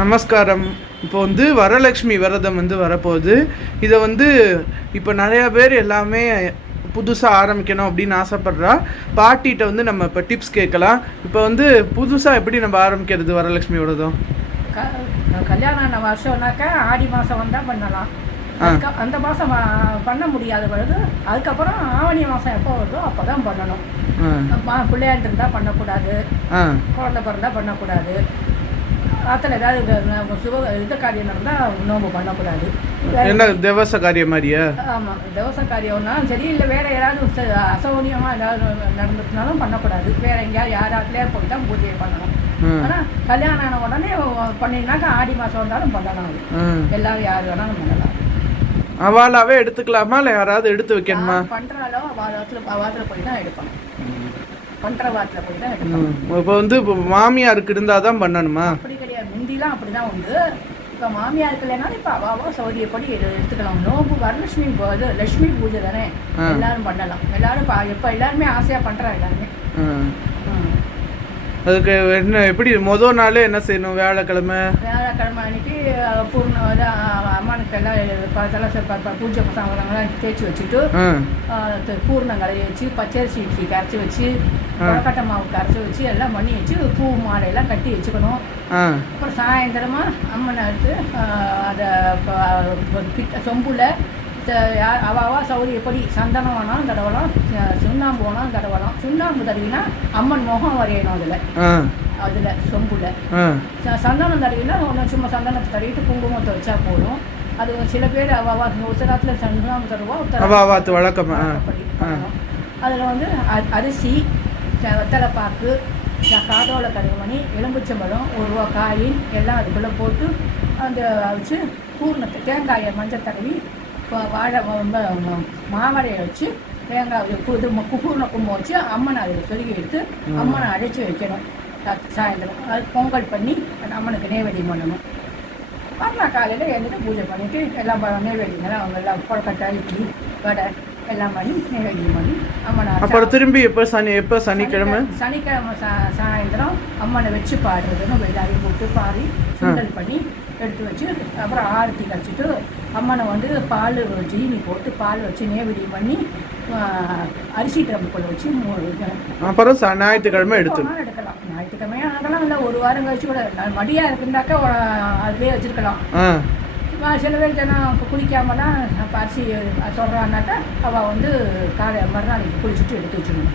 நமஸ்காரம். இப்போ வந்து வரலட்சுமி விரதம் வந்து வரப்போகுது. இதை வந்து இப்போ நிறையா பேர் எல்லாமே புதுசாக ஆரம்பிக்கணும் அப்படின்னு ஆசைப்பட்றா. பாட்டிகிட்ட வந்து நம்ம இப்போ டிப்ஸ் கேட்கலாம். இப்போ வந்து புதுசாக எப்படி நம்ம ஆரம்பிக்கிறது வரலட்சுமி விரதம்? கல்யாணம் ஆன வருஷம்னாக்கா ஆடி மாதம் வந்தால் பண்ணலாம். அந்த மாதம் பண்ண முடியாத பொழுது அதுக்கப்புறம் ஆவணி மாதம் எப்போ வருதோ அப்போ தான் பண்ணணும். பிள்ளையாண்டு இருந்தால் பண்ணக்கூடாது, குழந்தை பிறந்தா பண்ணக்கூடாது, ஆற்றுல ஏதாவது இந்த காரியம் நடந்தால் நோம்பு பண்ணக்கூடாது. என்ன தேவச காரியம் மாதிரியா? ஆமாம், தேவச காரியம்னாலும் சரி, இல்லை வேறு யாராவது அசௌகரியமாக ஏதாவது நடந்துட்டுனாலும் பண்ணக்கூடாது. வேறு எங்கேயாவது யாராத்துலேயே போய் தான் பூஜையை பண்ணணும். ஆனால் கல்யாணம் ஆன உடனே பண்ணினாக்கா ஆடி மாதம் வந்தாலும் பண்ணலாம். எல்லாரும் யார் வேணாலும் பண்ணலாம். அவளாவே எடுத்துக்கலாமா இல்லை யாராவது எடுத்து வைக்கணுமா? பண்ணுறாலோ வாரத்தில் போய் தான் எடுக்கணும். பண்ணுற வாரத்தில் போய் தான் எடுக்கணும். இப்போ வந்து மாமியாருக்கு இருந்தால் தான் பண்ணணுமா? அப்படி கிடையாது, முந்திலாம் அப்படி தான் உண்டு. இப்போ மாமியாருக்கு இல்லைனாலும் இப்போ அவாவோ சௌரியப்படி எடுத்துக்கலாம். நோம்பு வரலட்சுமி லட்சுமி பூஜை தானே, எல்லாரும் பண்ணலாம். எல்லாரும் இப்போ எல்லாருமே ஆசையாக பண்ணுறாங்க எல்லாருமே. அதுக்கு என்ன எப்படி மொதல் நாள் என்ன செய்யணும்? வியாழக்கிழமை அன்னைக்கு அம்மனுக்கு எல்லாம் பூஜை பசங்களாம் தேய்ச்சி வச்சுட்டு பூர்ணங்களை வச்சு பச்சரிசி இட்லி கரைச்சி வச்சு கொழக்கட்டை மாவு கரைச்சி வச்சு எல்லாம் பண்ணி வச்சு பூ மாலையெல்லாம் கட்டி வச்சுக்கணும். அப்புறம் சாயந்தரமா அம்மனை எடுத்து அதை சொம்புல அவாவா சௌரியப்படி சந்தனம் வேணாலும் தடவலாம், சுண்ணாம்பு வேணாலும் தடவலாம். சுண்ணாம்பு தடவினா அம்மன் முகம் வரையணும். அதில் சொம்புல சந்தனம் தடவினா ஒன்று சும்மா சந்தனத்தை தடவிட்டு குங்குமத்தை வச்சா போதும். அது சில பேர் அவாவா உத்தராத்தில் சந்தனம் தருவா, வழக்கப்படி அதில் வந்து அரிசி, வெத்தலைப்பாக்கு, காதோல கருமணி, எலும்புச்சம்பழம், 1 ரூபா காயின் எல்லாம் அதுக்குள்ளே போட்டு அந்த வச்சு பூர்ணத்தை தேங்காயை மஞ்சள் தடவி வாழை மாவரையை வச்சு தேங்காய் இது பூர்ண கும்பம் வச்சு அம்மனை அதில் சொருகி எடுத்து அம்மனை அழைச்சி வைக்கணும். சாயந்தரம் அது பொங்கல் பண்ணி அம்மனுக்கு நைவேத்தியம் பண்ணணும். மறுநாள் காலையில் எழுந்துட்டு பூஜை பண்ணிவிட்டு எல்லாம் நைவேத்தியங்கள்லாம் அவங்க எல்லாம் கொழக்கட்டை, இட்லி, வடை எல்லாம் பண்ணி நைவேத்தியம் பண்ணி அம்மனை அப்புறம் திரும்பி எப்போ சனிக்கிழமை சாயந்தரம் அம்மனை வச்சு பாடுறதுன்னு எல்லாரையும் போட்டு பாடி சுண்டல் பண்ணி எடுத்து வச்சு அப்புறம் ஆரத்தி கழிச்சிட்டு அம்மனை வந்து பால் ஜீனி போட்டு பால் வச்சு நேவேத்தியம் பண்ணி அரிசி டம்ப்புக்குள்ள வச்சு அப்புறம் ஞாயிற்றுக்கிழமை எடுக்கலாம். ஞாயிற்றுக்கிழமை ஆகலாம், இல்லை 1 வாரம் கழிச்சு கூட மடியாக இருக்குந்தாக்கா அதுலேயே வச்சுருக்கலாம். சில பேர் ஜனம் குளிக்காமலாம் அரிசி தொடரானாக்கா அவள் வந்து மறுநாளைக்கு குளிச்சுட்டு எடுத்து வச்சுக்கணும்.